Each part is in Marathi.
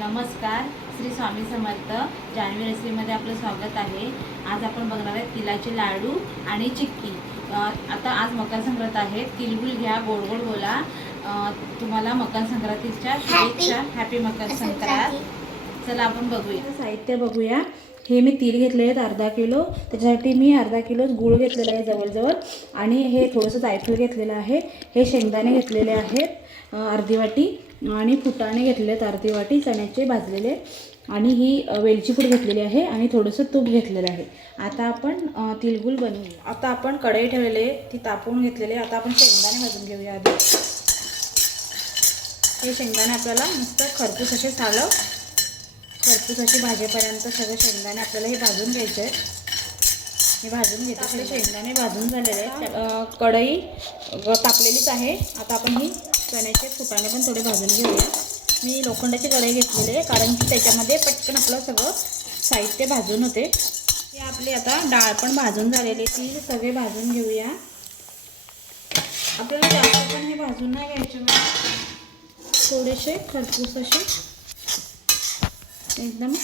नमस्कार, श्री स्वामी समर्थ. जान्हवी रेसिपीमध्ये आपलं स्वागत आहे. आज आपण बघणार आहे तिलाचे लाडू आणि चिक्की. आता आज मकर संक्रांत आहे. तिळगुळ घ्या, गोड गोड बोला. तुम्हाला मकर संक्रांतीच्या शुभेच्छा. हॅपी मकर संक्रांत. चला आपण बघूया, साहित्य बघूया. हे मी तीळ घेतले आहेत अर्धा किलो. त्याच्यासाठी मी अर्धा किलो गूळ घेतलेला आहे जवळजवळ. आणि हे थोडंसं जायफळ घेतलेलं आहे. हे शेंगदाणे घेतलेले आहेत अर्धी वाटी. आणि फुटाणे घेतले आहेत अर्धी वाटी चण्याचे भाजलेले. आणि ही वेलची पूड घेतलेली आहे. आणि थोडंसं तूप घेतलेलं आहे. आता आपण तिळगुळ बनवूया. आता आपण कढई ठेवलेली आहे, ती तापवून घेतलेली आहे. आता आपण शेंगदाणे भाजून घेऊया आधी. हे शेंगदाणे आपल्याला मस्त खरपूस असे खरपूस अशी भाजेपर्यंत सगळे शेंगदाणे आपल्याला हे भाजून घ्यायचे आहेत. हे भाजून घेते. आपले शेंगदाणे भाजून झालेले आहेत. कढई तापलेलीच आहे. आता आपण ही चण्याचे फुटाणे पण थोडे भाजून घेऊया. मी लोखंडाची कढई घेतलेली आहे, कारण की त्याच्यामध्ये पटकन आपलं सगळं साहित्य भाजून होते. हे आपली आता डाळ पण भाजून झालेली, ती सगळे भाजून घेऊया. आपल्याला जास्त पण हे भाजून नाही घ्यायचे, थोडेसे खरपूस असे, एकदम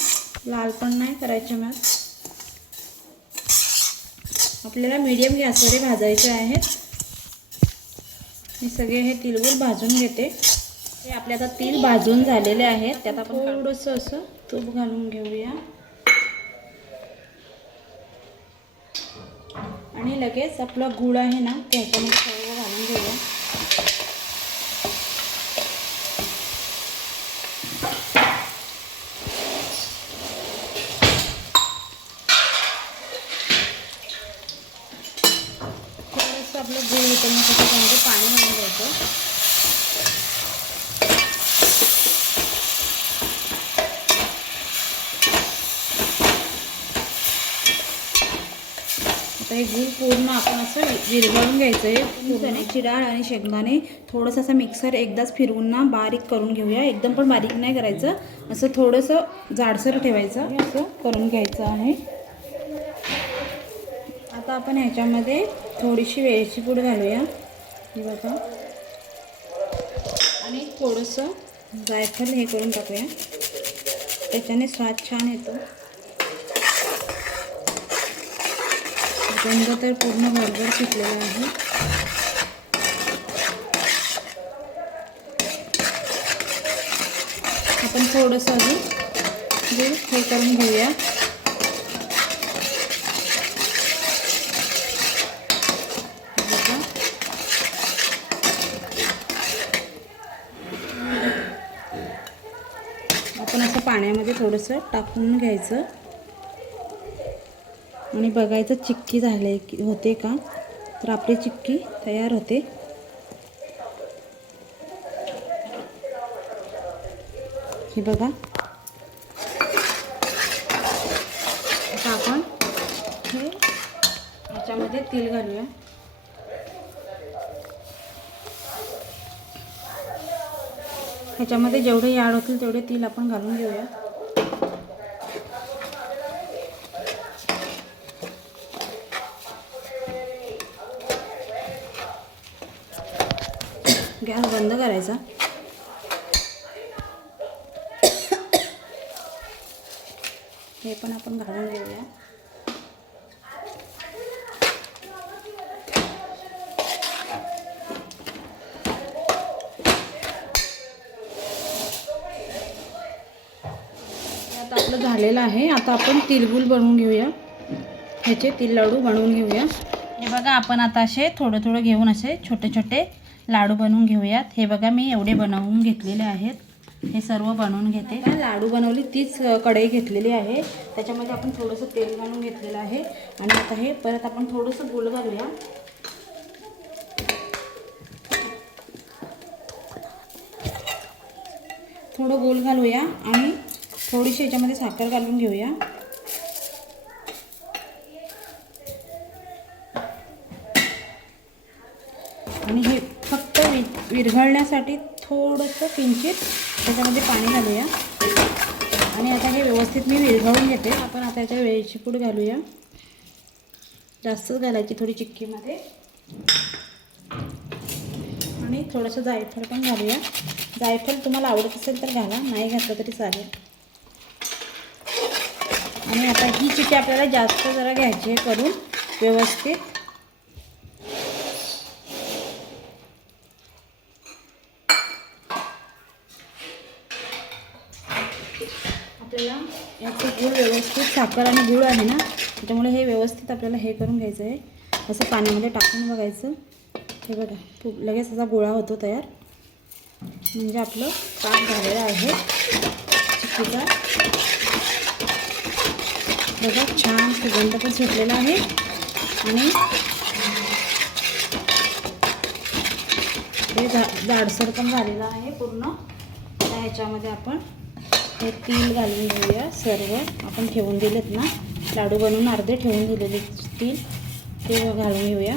लाल पण नाही करायचे. मग आपल्याला मीडियम गॅसवर हे भाजायचे आहेत. हे सगळे हे तिळगुळ भाजून घेते. हे आपले आता तीळ भाजून झालेले आहेत. त्यात आपण थोडंसं असं तूप घालून घेऊया. आणि लगेच आपला गूळ आहे ना, त्याच्यामध्ये सर्व घालून घेऊया. थोडंसं आपलं गूळ उतरण्यासाठी त्यामध्ये पाणी घालून द्यायचं. आता हे गूळ पूर्ण आपण असं विरघळून घ्यायचं आहे. चण्याची डाळ आणि शेंगदाणे थोडंसं असं मिक्सर एकदाच फिरवून ना बारीक करून घेऊया. एकदम पण बारीक नाही करायचं, असं थोडंसं जाडसर ठेवायचं. असं करून घ्यायचं आहे. आता आपण ह्याच्यामध्ये थोडीशी वेलची पूड घालूया, हे बघा. आणि थोडंसं जायफळ हे करून टाकूया, त्याच्याने स्वाद छान येतो. गंध तर पूर्ण भरभर सुटलेला आहे. आपण थोडंसं अजून गूळ हे करून घेऊया. आपण असं पाण्यामध्ये थोडंसं टाकून घ्यायचं आणि बघायचं चिक्की झाले होते का, तर आपली चिक्की तयार होते. हे बघा. आता आपण हे ह्याच्यामध्ये तीळ घालूया. ह्याच्यामध्ये जेवढे याड होतील तेवढे तीळ आपण घालून घेऊया. गॅस बंद करायचा. हे पण आपण घालून घेऊया. आता आपलं झालेलं आहे. आता आपण तिळगुळ बनवून घेऊया. ह्याचे तीळ लाडू बनवून घेऊया. हे बघा, आपण आता असे थोडं थोडं घेऊन असे छोटे छोटे लाडू बनवून घेऊयात. हे बघा, मी एवढे बनवून घेतलेले आहेत. हे सर्व बनवून घेते. लाडू बनवली तीच कढई घेतलेली आहे. त्याच्यामध्ये आपण थोडंसं तेल घालून घेतलेलं आहे. आणि आता हे परत आपण थोडंसं गूळ घालूया. थोडं गूळ घालूया आणि थोडीशी याच्यामध्ये साखर घालून घेऊया. आणि हे फक्त विरघळण्यासाठी थोडंसं किंचित त्याच्यामध्ये पाणी घालूया. आणि आता हे व्यवस्थित मी विरघळून घेते. आपण आता याच्या वेलची पूड घालूया. जास्तच घालायची थोडी चिक्कीमध्ये. आणि थोडंसं जायफळ पण घालूया. जायफळ तुम्हाला आवडत असेल तर घाला, नाही घातलं तरी चालेल. आणि आता ही चिक्की आपल्याला जास्त जरा घ्यायची आहे करून व्यवस्थित. आपल्याला याचं गूळ व्यवस्थित, साखर आणि गूळ आहे ना त्याच्यामुळे हे व्यवस्थित आपल्याला हे करून घ्यायचं आहे. असं पाण्यामध्ये टाकून बघायचं. हे बघा लगेच असा गोळा होतो तयार, म्हणजे आपलं पाक झालेलं आहे चिक्कीचा. बघा छान सुगंध पण सुटलेला आहे आणि हे जाडसर पण झालेलं आहे पूर्ण. आता ह्याच्यामध्ये आपण हे तीळ घालून घेऊया. सर्व आपण ठेवून दिलेत ना लाडू बनवून अर्धे ठेवून दिलेले तीळ ते घालून घेऊया.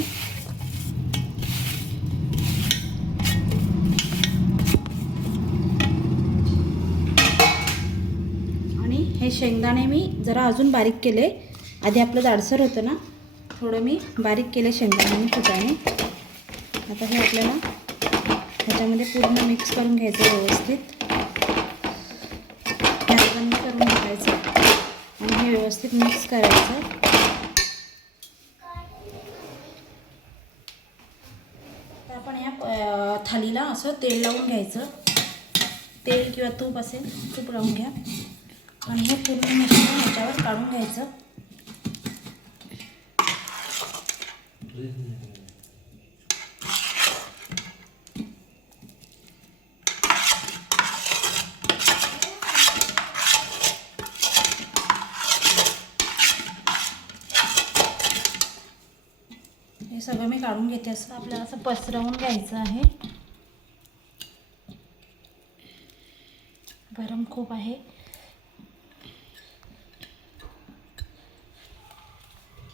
आणि हे शेंगदाणे मी जरा अजून बारीक केले. आधी आपलं जाडसर होतं ना, थोडं मी बारीक केले शेंगदाणे फुटाणे. आता हे आपल्याला ह्याच्यामध्ये पूर्ण मिक्स करून घ्यायचं व्यवस्थित. बंद करून घ्यायचं आणि हे व्यवस्थित मिक्स करायचं. तर आपण ह्या थालीला असं तेल लावून घ्यायचं. तेल किंवा तूप असेल तूप लावून घ्या आणि हे पूर्ण मिश्रण ह्याच्यावर काढून घ्यायचं. हे सगळं मी काढून घेते. असं आपल्याला असं पसरवून घ्यायचं आहे. गरम खूप आहे.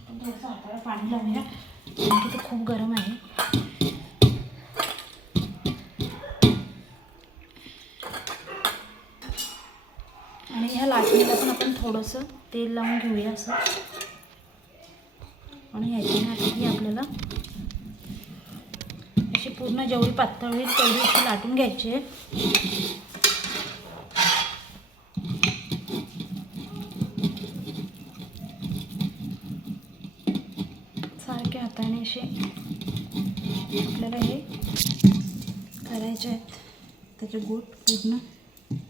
थोडंसं हाताला पाणी लावूया कारण की ते खूप गरम आहे. आणि ह्या लाटणीला पण आपण थोडंसं तेल लावून घेऊया असं. आणि ह्याच्यामध्ये आपल्याला अशी पूर्ण जेवढी पातळ होईल तेवढी अशी लाटून घ्यायची आहे. सारख्या हाताने असे आपल्याला हे करायचे आहेत. त्याचे गोट पूर्ण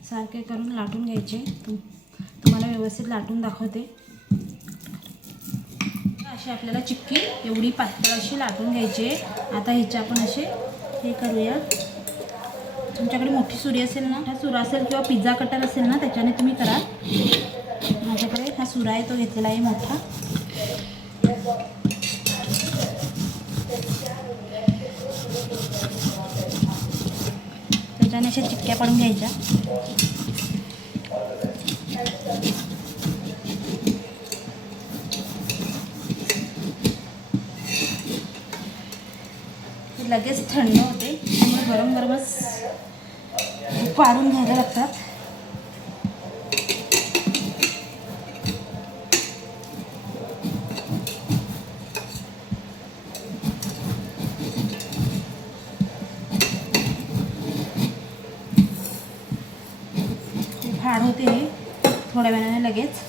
सारखे करून लाटून घ्यायचे. तुम्हाला व्यवस्थित लाटून दाखवते. अशी आपल्याला चिक्की एवढी पातळ अशी लाटून घ्यायची. आता ह्याच्या आपण असे हे करूया. तुमच्याकडे मोठी सुरी असेल ना, हा सुरा असेल किंवा पिझ्झा कटर असेल ना त्याच्याने तुम्ही करा. माझ्याकडे हा सुरा आहे तो घेतलेला आहे मोठा. त्याच्याने अशा चिक्क्या पाडून घ्यायच्या. लगेच थंड होते त्यामुळे गरम गरमच पाडून घ्यायला लागतात. फाड होते हे थोड्या वेळाने लगेच.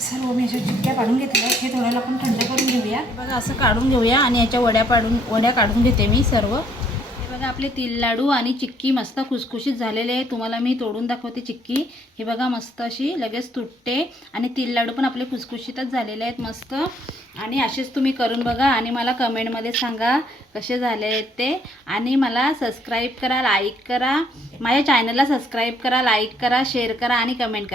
सर्व मी अशा चिक्क्या काढून घेतल्या. हे थोड्याला आपण थंड करून घेऊया. बघा असं काढून घेऊया आणि याच्या वड्या काढून घेते मी सर्व. हे बघा आपले तिल लाडू आणि चिक्की मस्त खुसखुशीत झालेले आहे. तुम्हाला मी तोडून दाखवते चिक्की. हे बघा मस्त अशी लगेच तुटते आणि तिल लाडू पण आपले खुसखुशीतच झालेले आहेत मस्त. आणि असेच तुम्ही करून बघा आणि मला कमेंटमध्ये सांगा कसे झाले आहेत ते. आणि मला सबस्क्राईब करा, लाईक करा. माझ्या चॅनलला सबस्क्राईब करा, लाईक करा, शेअर करा आणि कमेंट करा.